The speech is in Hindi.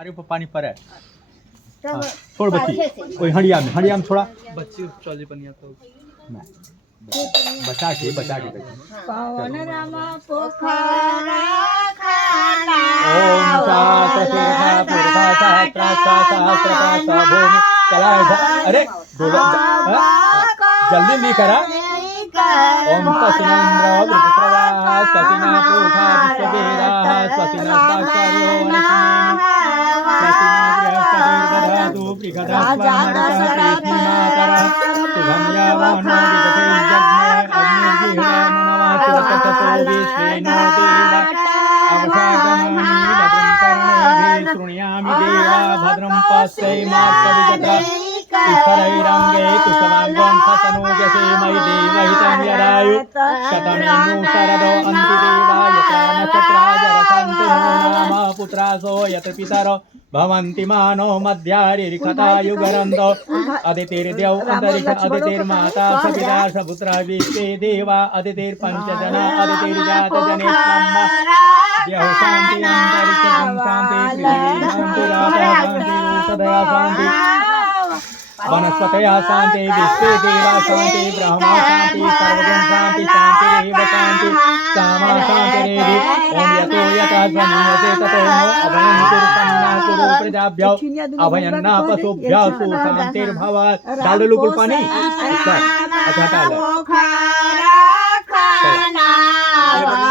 अरे ऊपर पानी पर है। हाँ, छोड़ बच्ची वही हंडिया में थोड़ा बच्ची चौली बनिया तो बचा के पवन रामा पोखरा खाना ओम सहस्रशीर्षा पुरुषा सहस्राक्षा सहस्रपाशा भूमि कलाय अरे जल्दी नहीं करा। ओम स्वस्तिनेन्द्रो वृद्धश्रवाः स्वस्तिना पूषा विश्ववेदाः स्वस्तिना साक्षार्यो वनस्पतिना बृहस्पतिर्दधातु बृहदास्वामरुतः प्रीतिमातरः शुभं यावानो विदधे यज्ञे अग्निर्जिह्वा मनवासुरततो विश्वेनो देवा अवसागमानि भद्रं कर्णेभिः शृणुयामि देवा भद्रं पश्येमात्तविजता ईश्वरैरङ्गे तुष्टवाङ्गं सतनोजसे मयि देवहितं यदायु शतमेनु शरदो अन्तिदेवाय च नक्षत्राजरसन्तु नाम पुत्रासो यत् पितरो भवन्ति मानो मध्यारिखतायुगरन्तो अदितिर्देव अन्तरिक्ष अदितिर्माता सपिता सपुत्रा विश्वे देवा अदितिर्पञ्चजना अदितिर्जातजने ब्रह्म देव शान्ति अन्तरिक्षं शान्ति पृथिवी शान्ति शान्ति सदया शान्ति वनस्पतया शांति विश्वे देवा शांति ब्रह्मा शांति सर्वगुण शांति शांतिरेव शांति सामा शांतिरेवि ओम यतो यथा ध्वनियते ततो नो अभयं कुरुपन्ना कुरु प्रजाभ्यो अभयन्ना पशुभ्यः शांतिर्भवत् डाल लो पानी अच्छा डाल